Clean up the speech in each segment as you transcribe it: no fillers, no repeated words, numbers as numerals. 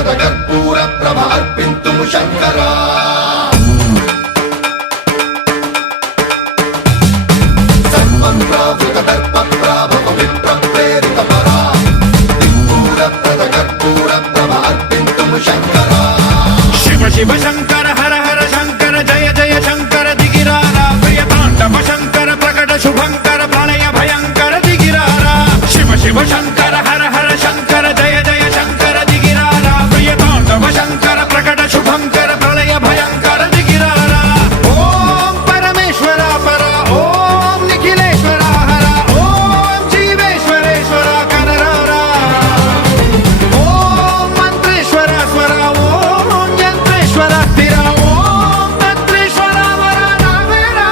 శూరప్రద కర్పూర ప్రభ అర్పింతుము శంకరా సర్వప్రావృత దర్ప ప్రాభవ విప్ర ప్రేరిత పరా శూరప్రద కర్పూర ప్రభ అర్పింతుము శంకరా శివ శివ శంకర హర హర శంకర జయ జయ శంకర దిగిరారా ప్రియ తాండవ శంకర ప్రకట శుభంకర ప్రళయ భయంకర దిగిరారా శివ శివ శంకర హర హర శంకర జయ జయ శంకర దిగిరారా ప్రియ తాండవ శంకర ప్రకట శుభంకర ప్రళయ భయంకర దిగిరారా ఓం పరమేశ్వర పర ఓం నిఖిలేశ్వర హర ఓం జీవేశ్వరేశ్వర కనరారా ఓం మంత్రేశ్వర స్వర ఓం యంత్రేశ్వర స్థిర ఓం తంత్రేశ్వర వర నావేరా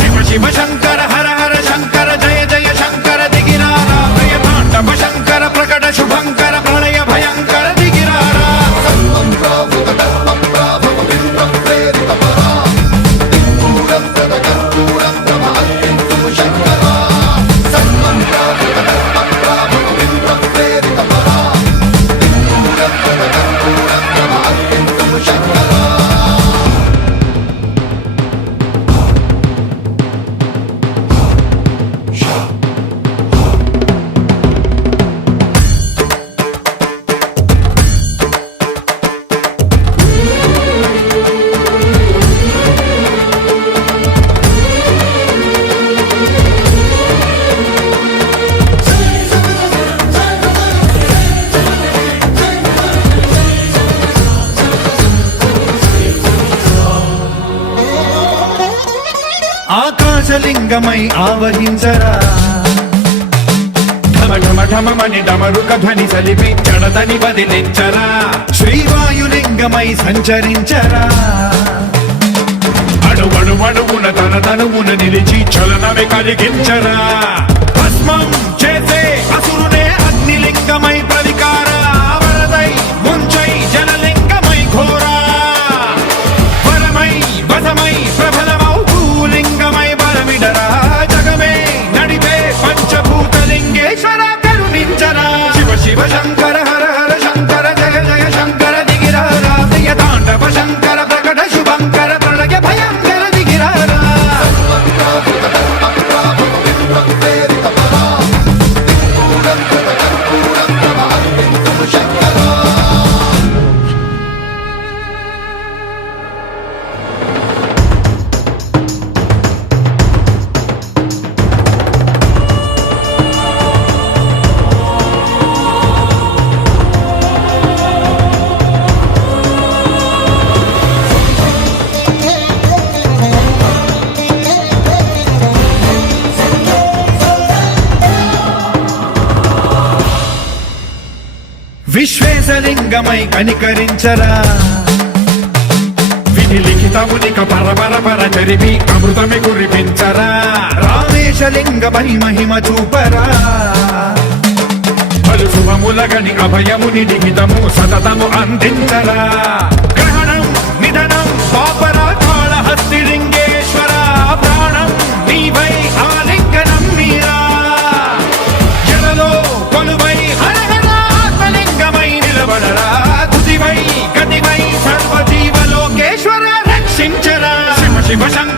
శివ శివ శంకర హర హర శంకర జయ జయ శంకర దిగిరారా ప్రియ తాండవ శంకర ప్రకట శుభంకర ప్రళయ భయంకర దిగిరారా సర్వప్రావృత దర్ప ప్రాభవ విప్ర ప్రేరిత పరా శూరప్రద కర్పూర ప్రభ అర్పింతుము శంకరా సర్వప్రావృత దర్ప ప్రాభవ విప్ర ప్రేరిత పరా శూరప్రద కర్పూర ప్రభ అర్పింతుము శంకరా ఆకాశలింగమై ఆవహించరా ఢమ ఢమ ఢమమని డమరుక ధ్వని సలిపి జడదని వదిలించరా శ్రీవాయులింగమై సంచరించరా అణువణువున తన తనువున నిలిచి చలనమే కలిగించరా భస్మం చేసే అసురునే అగ్నిలింగమై ప్రవికారా వరదై ముంచై జలలింగమై ఘోరా వరమై వసమై ప్రబలమౌ భూలింగమై బలమిడరా జగమే నడిపే పంచభూతలింగేశ్వర కరుణించరా శివ శివ శంకర హర హర శంకర జయ జయ శంకర దిగిరారా ప్రియ తాండవ శంకర ప్రకట శుభంకర ప్రళయ భయంకర దిగిరారా సర్వప్రావృత దర్ప ప్రాభవ విప్ర ప్రేరిత పరా శూరప్రద కర్పూర ప్రభ అర్పింతుము శంకరా విశ్వేశలింగమై కనికరించరా విధి లిఖితమునిక పరపర పర చరిపి అమృతమి కురిపించరా రామేశలింగమై మహిమ చూపరా పలు శుభములగని అభయముని లిఖితము సతతము అందించరా గ్రహణం నిధనం పాపరా కాళహస్తి లింగేశ్వర ప్రాణం నీవై ఆలింగనం మీరా జలలో కొలువై హర హర ఆత్మలింగమై నిలబడరా తుదివై గతివై సర్వజీవలోకేశ్వర రక్షించరా శివ శివ శంకర